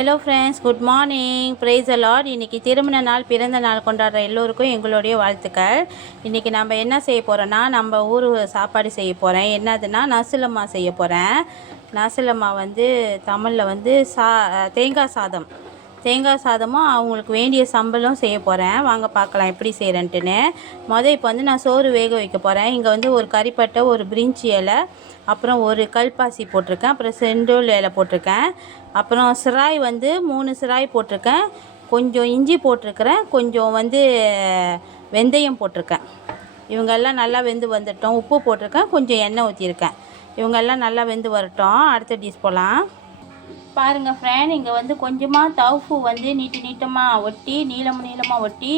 Hello friends, good morning. Praise the Lord. இன்றைக்கி திருமண நாள், பிறந்த நாள் கொண்டாடுற எல்லோருக்கும் எங்களுடைய வாழ்த்துக்கள். இன்றைக்கி நம்ம என்ன செய்ய போகிறோன்னா, நம்ம ஊர் சாப்பாடு செய்ய போகிறேன். என்னதுன்னா நசுலம்மா செய்ய போகிறேன். நசுலம்மா தமிழில் தேங்காய் சாதம். தேங்காய் சாதமும் அவங்களுக்கு வேண்டிய சம்பளம் செய்ய போகிறேன். வாங்க பார்க்கலாம் எப்படி செய்கிறேன்ட்டுன்னு. இப்போ நான் சோறு வேக வைக்க போகிறேன். இங்கே ஒரு கறிப்பட்டை, ஒரு பிரிஞ்சி இலை, அப்புறம் ஒரு கல்பாசி போட்டிருக்கேன், அப்புறம் செண்டோல் இலை போட்டிருக்கேன், அப்புறம் சிராய் 3 சிராய் போட்டிருக்கேன், கொஞ்சம் இஞ்சி போட்டிருக்கிறேன், கொஞ்சம் வெந்தயம் போட்டிருக்கேன். இவங்கெல்லாம் நல்லா வெந்து வந்துட்டோம். உப்பு போட்டிருக்கேன், கொஞ்சம் எண்ணெய் ஊற்றிருக்கேன். இவங்கெல்லாம் நல்லா வெந்து வரட்டும். அடுத்த டிஷ் போகலாம். பாருங்கள் ஃப்ரெண்ட், இங்கே கொஞ்சமாக தவுஃபு நீட்டமாக ஒட்டி, நீளமாக ஒட்டி,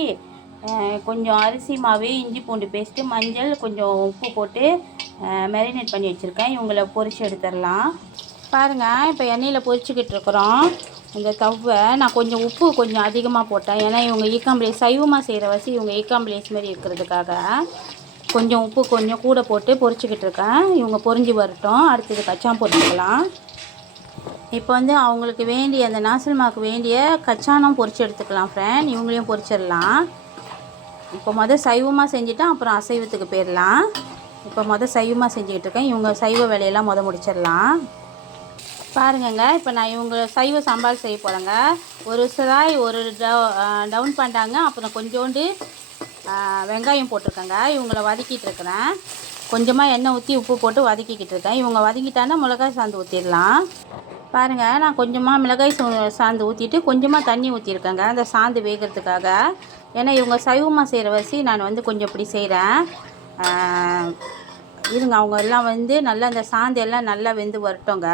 கொஞ்சம் அரிசி மாவு, இஞ்சி பூண்டு பேஸ்ட்டு, மஞ்சள், கொஞ்சம் உப்பு போட்டு மேரினேட் பண்ணி வச்சுருக்கேன். இவங்கள பொரித்து எடுத்துடலாம். பாருங்கள், இப்போ எண்ணெயில் பொரிச்சிக்கிட்டு இருக்கிறோம். இந்த தவ்வை நான் கொஞ்சம் உப்பு கொஞ்சம் அதிகமாக போட்டேன். ஏன்னா இவங்க ஈக்காம்பிளேஸ் சைவமாக செய்கிற இவங்க ஈக்காம்பிளேஸ் மாதிரி இருக்கிறதுக்காக கொஞ்சம் உப்பு கொஞ்சம் கூட போட்டு பொரிச்சிக்கிட்டு இருக்கேன். இவங்க பொரிஞ்சு வரட்டும். அடுத்தது கச்சான் போட்டுக்கலாம். இப்போ அவங்களுக்கு வேண்டிய அந்த நாசல்மாவுக்கு வேண்டிய கச்சானம் பொரித்து எடுத்துக்கலாம் ஃப்ரெண்ட். இவங்களையும் பொரிச்சிடலாம். இப்போ சைவமாக செஞ்சுட்டேன், அப்புறம் அசைவத்துக்கு போயிடலாம். இப்போ சைவமாக செஞ்சுக்கிட்டு இருக்கேன். இவங்க சைவ வேலையெல்லாம் முடிச்சிடலாம். பாருங்கங்க, இப்போ நான் இவங்க சைவ சாம்பார் செய்ய போகிறேங்க. ஒரு சிராய் ஒரு டவுன் பண்ணிட்டாங்க. அப்புறம் கொஞ்சோண்டு வெங்காயம் போட்டிருக்கேங்க. இவங்கள வதக்கிட்டு இருக்கிறேன். கொஞ்சமாக எண்ணெய் ஊற்றி உப்பு போட்டு வதக்கிக்கிட்டு இருக்கேன். இவங்க வதக்கிட்டானா மிளகாய் சாந்து ஊற்றிடலாம். பாருங்கள், நான் கொஞ்சமாக மிளகாய் சாந்து ஊற்றிட்டு கொஞ்சமாக தண்ணி ஊற்றிருக்கேங்க, அந்த சாந்து வேகிறதுக்காக. ஏன்னா இவங்க சைவமாக செய்கிற நான் கொஞ்சம் இப்படி செய்கிறேன். இருங்க, அவங்க எல்லாம் நல்லா அந்த சாந்து எல்லாம் நல்லா வெந்து வரட்டோங்க.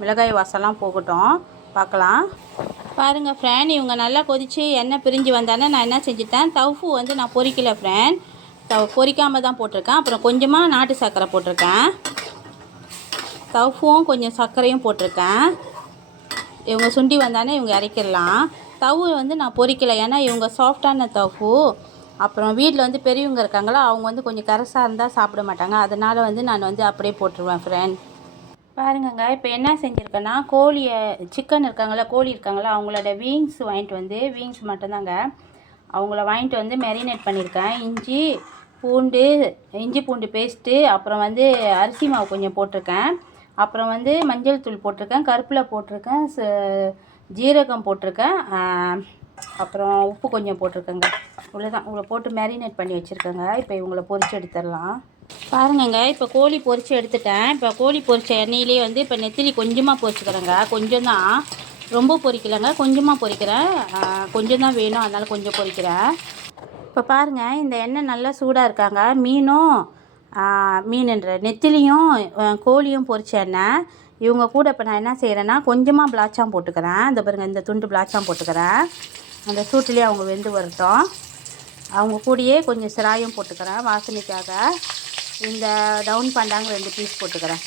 மிளகாய் வாசம்லாம் போகட்டும், பார்க்கலாம். பாருங்கள் ஃப்ரெண்ட், இவங்க நல்லா கொதித்து எண்ணெய் பிரிஞ்சு வந்தானே நான் என்ன செஞ்சுட்டேன், தவுஃபு நான் பொரிக்கலை ஃப்ரெண்ட். பொரிக்காமல் தான் போட்டிருக்கேன். அப்புறம் கொஞ்சமாக நாட்டு சர்க்கரை போட்டிருக்கேன். தவுஃபும் கொஞ்சம் சர்க்கரையும் போட்டிருக்கேன். இவங்க சுண்டி வந்தானே இவங்க இறக்கிடலாம். தவு நான் பொரிக்கலை, ஏன்னா இவங்க சாஃப்டான தவுஃபு. அப்புறம் வீட்டில் பெரியவங்க இருக்காங்களா, அவங்க கொஞ்சம் கரசாக இருந்தால் சாப்பிட மாட்டாங்க. அதனால் நான் அப்படியே போட்டுருவேன் ஃப்ரெண்ட். பாருங்கங்க, இப்போ என்ன செஞ்சுருக்கேன்னா, சிக்கன் இருக்காங்களா, கோழி இருக்காங்களா, அவங்களோட விங்ஸ் வாங்கிட்டு விங்ஸ் மட்டும்தாங்க, அவங்கள வாங்கிட்டு மேரினேட் பண்ணியிருக்கேன். இஞ்சி பூண்டு பேஸ்ட்டு, அப்புறம் அரிசி மாவு கொஞ்சம் போட்டிருக்கேன், அப்புறம் மஞ்சள் தூள் போட்டிருக்கேன், கருப்பில் போட்டிருக்கேன், ஜீரகம் போட்டிருக்கேன், அப்புறம் உப்பு கொஞ்சம் போட்டிருக்கேங்க. இவ்வளோதான். இவங்களை போட்டு மேரினேட் பண்ணி வச்சுருக்கேங்க. இப்போ இவங்கள பொரித்து எடுத்துடலாம். பாருங்கங்க, இப்போ கோழி பொரித்து எடுத்துட்டேன். இப்போ கோழி பொரித்த எண்ணெயிலே இப்போ நெத்திலி கொஞ்சமாக பொரிச்சுக்கிறேங்க. கொஞ்சம் தான், ரொம்ப பொரிக்கலைங்க, கொஞ்சமாக பொரிக்கிறேன். கொஞ்சம் தான் வேணும், அதனால் கொஞ்சம் பொரிக்கிறேன். இப்போ பாருங்கள், இந்த எண்ணெய் நல்லா சூடாக இருக்காங்க. மீனுன்ற நெத்திலியும் கோழியும் பொரிச்ச எண்ணெய். இவங்க கூட இப்போ நான் என்ன செய்கிறேன்னா, கொஞ்சமாக பிளாச்சாம் போட்டுக்கிறேன். இந்த பாருங்கள், இந்த துண்டு பிளாச்சாம் போட்டுக்கிறேன். அந்த சூட்டிலே அவங்க வெந்து வரட்டும். அவங்க கூடயே கொஞ்சம் சிராயும் போட்டுக்கிறேன் வாசனைக்காக. இந்த டவுன் பண்ணாங்க 2 பீஸ் போட்டுக்கிறேன்.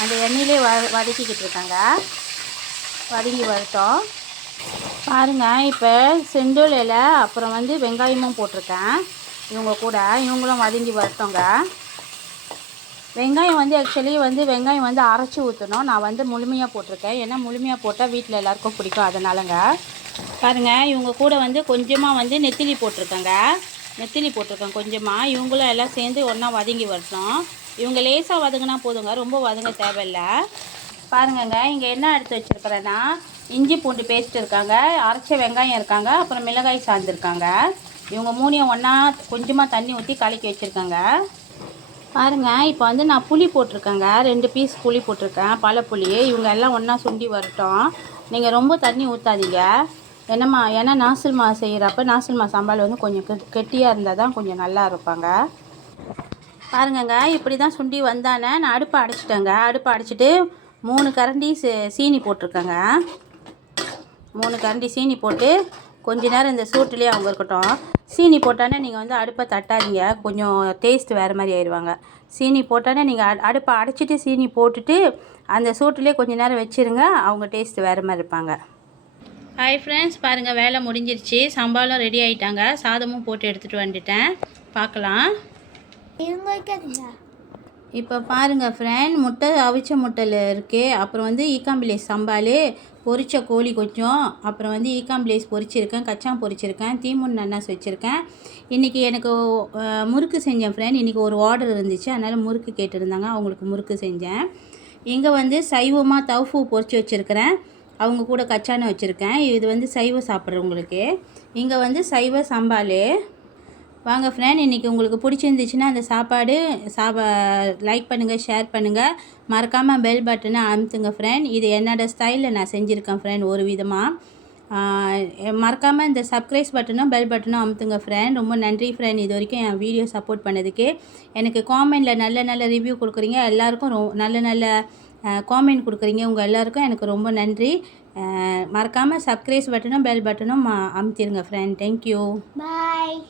அந்த எண்ணெயிலே வதக்கிக்கிட்டு இருக்காங்க, வதங்கி வரட்டும். பாருங்கள், இப்போ செண்டோல் இலை, அப்புறம் வெங்காயமும் போட்டிருக்கேன். இவங்க கூட இவங்களும் வதங்கி வரட்டோங்க. வெங்காயம் ஆக்சுவலி வெங்காயம் அரைச்சி ஊற்றணும். நான் முழுமையாக போட்டிருக்கேன். ஏன்னா முழுமையாக போட்டால் வீட்டில் எல்லாேருக்கும் பிடிக்கும், அதனாலங்க. பாருங்கள், இவங்க கூட கொஞ்சமாக நெத்திலி போட்டிருக்கேங்க. நெத்திலி போட்டிருக்கேன் கொஞ்சமாக. இவங்களும் எல்லாம் சேர்ந்து ஒன்றா வதங்கி வரட்டும். இவங்க லேசாக வதங்கினா போதுங்க, ரொம்ப வதங்க தேவையில்லை. பாருங்கங்க, இங்கே என்ன எடுத்து வச்சுருக்கிறேன்னா, இஞ்சி பூண்டு பேஸ்ட் இருக்காங்க, அரைச்ச வெங்காயம் இருக்காங்க, அப்புறம் மிளகாய் சார்ந்துருக்காங்க. இவங்க 3 ஒன்றா கொஞ்சமாக தண்ணி ஊற்றி கலக்கி வச்சுருக்காங்க. பாருங்கள், இப்போ நான் புளி போட்டிருக்கேங்க. 2 பீஸ் புளி போட்டிருக்கேன், பழப்புளி. இவங்க எல்லாம் ஒன்றா சுண்டி வரட்டும். நீங்கள் ரொம்ப தண்ணி ஊற்றாதீங்க. ஏன்னா நாசில்மா செய்கிறப்ப நாசில்மா சாம்பார் கொஞ்சம் கெட்டியாக இருந்தால் தான் கொஞ்சம் நல்லா இருப்பாங்க. பாருங்கங்க, இப்படி தான் சுண்டி வந்தானே நான் அடுப்பை அடைச்சிட்டேங்க. அடுப்பை அடைச்சிட்டு 3 கரண்டி சீனி போட்டிருக்கேங்க. 3 கரண்டி சீனி போட்டு கொஞ்ச நேரம் இந்த சூட்டுலேயே அவங்க இருக்கட்டும். சீனி போட்டானே நீங்கள் அடுப்பை தட்டாதீங்க, கொஞ்சம் டேஸ்ட் வேறு மாதிரி ஆயிடுவாங்க. சீனி போட்டானே நீங்கள் அடுப்பை அடைச்சிட்டு சீனி போட்டுட்டு அந்த சூட்டுலேயே கொஞ்சம் நேரம் வச்சுருங்க, அவங்க டேஸ்ட் வேறு மாதிரி இருப்பாங்க. ஹாய் ஃப்ரெண்ட்ஸ், பாருங்கள், வேலை முடிஞ்சிருச்சு. சாம்பாரும் ரெடி ஆகிட்டாங்க. சாதமும் போட்டு எடுத்துகிட்டு வந்துட்டேன். பார்க்கலாம். இப்போ பாருங்கள் ஃப்ரெண்ட், முட்டை அவிச்ச முட்டையில் இருக்குது. அப்புறம் வந்து ஈக்காம்பிலேஸ் சம்பால், பொரிச்ச கோழி கொஞ்சம், அப்புறம் வந்து ஈக்காம்பிலேஸ் பொரிச்சிருக்கேன், கச்சான் பொரிச்சிருக்கேன், தீமுன் நன்னாஸ் வச்சுருக்கேன். இன்றைக்கி எனக்கு முறுக்கு செஞ்சேன் ஃப்ரெண்ட். இன்றைக்கி ஒரு ஆர்டர் இருந்துச்சு, அதனால் முறுக்கு கேட்டிருந்தாங்க, அவங்களுக்கு முறுக்கு செஞ்சேன். இங்கே வந்து சைவமாக தவுஃபு பொரிச்சு வச்சுருக்கிறேன், அவங்க கூட கச்சானை வச்சுருக்கேன். இது வந்து சைவம் சாப்பிட்றவங்களுக்கு. இங்கே வந்து சைவ சம்பால். வாங்க ஃப்ரெண்ட், இன்றைக்கி உங்களுக்கு பிடிச்சிருந்துச்சுன்னா அந்த சாப்பாடு லைக் பண்ணுங்கள், ஷேர் பண்ணுங்கள், மறக்காமல் பெல் பட்டனை அமுத்துங்க ஃப்ரெண்ட். இது என்னோடய ஸ்டைலில் நான் செஞ்சுருக்கேன் ஃப்ரெண்ட். ஒரு விதமாக மறக்காமல் இந்த சப்ஸ்கிரைப் பட்டனும் பெல் பட்டனும் அமுத்துங்க ஃப்ரெண்ட். ரொம்ப நன்றி ஃப்ரெண்ட், இது வரைக்கும் என் வீடியோ சப்போர்ட் பண்ணதுக்கு. எனக்கு காமெண்டில் நல்ல நல்ல ரிவ்யூ கொடுக்குறீங்க, எல்லாேருக்கும் நல்ல நல்ல காமெண்ட் கொடுக்குறீங்க. உங்கள் எல்லாேருக்கும் எனக்கு ரொம்ப நன்றி. மறக்காமல் சப்ஸ்கிரைப் பட்டனும் பெல் பட்டனும் அமுத்திடுங்க ஃப்ரெண்ட். தேங்க்யூ, பாய்.